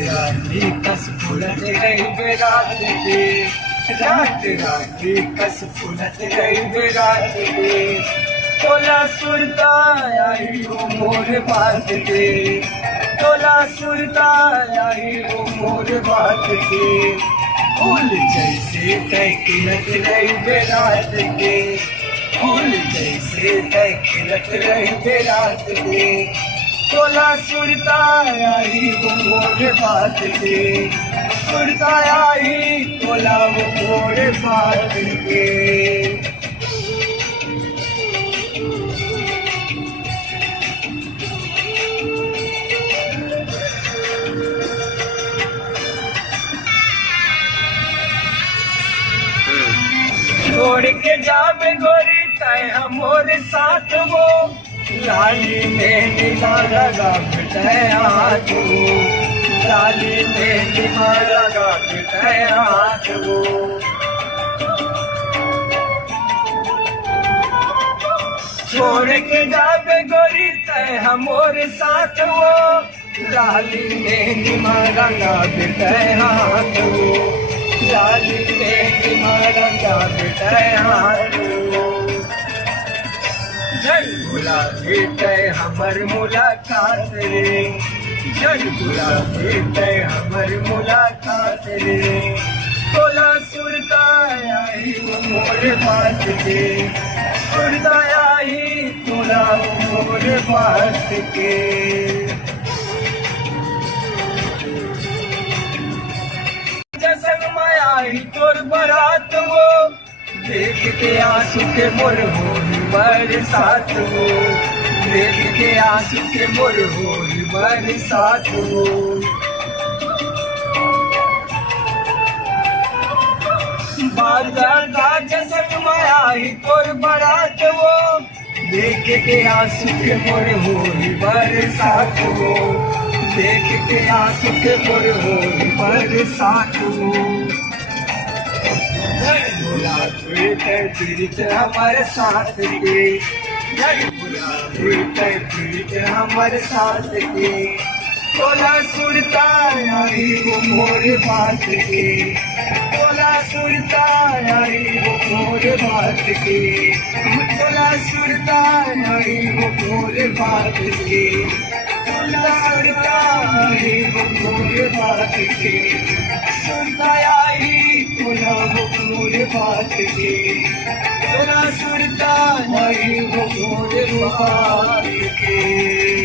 राती कस फुलत गई बेरात के, रात राती कस फुलत गई बेरात के, तोला सुरता आई वो मोर बात के, तोला सुरता आई वो मोर बात के, फूल जैसे खिलत रही बेरात के, फूल जैसे खिलत रही बेरात के, तोला सुरता आई वो मोर बात के, सुरता आई तोला वो मोर बात के। छोड़ के जावे गोरी तय हमोर साथ वो, लाली में निभा लगा बिठाए हाथ वो, लाली में निभा लगा बिठाए हाथ वो। छोड़ के जावे गोरी तय हमोर साथ वो, लाली में निभा लगा बिठाए हाथ वो, लाली में तुम्हारा क्या बिटाए हाथ वो। जल बुला बेटे हमर मुलाकात रे, जल बुला बेटे हमर मुलाकात रे, तोला सुरता आई वो मोर बात के, सुरता आई तोला वो मोर बात के। आई तोर बरात वो, देख के आंसू के मोर हो बरसात वो, देख के आंसू के मोर हो बरसात वो। बाजार जसन में आई तोर बरात वो, देख के आंसू के मोर हो बरसात वो, देख के आंसू के मोर हो बरसात वो। पीड़ित हमारे साथ के, पीड़ित हमारे साथ के, तोला सुरता आई वो मोर बात के, तोला सुरता आई वो मोर बात के, तोला सुरता आई वो मोर बात के, तोला सुरता आई वो मोर बात के, सुरता आई तोला वो मोर बात के, तोला सुरता आई वो मोर बात के।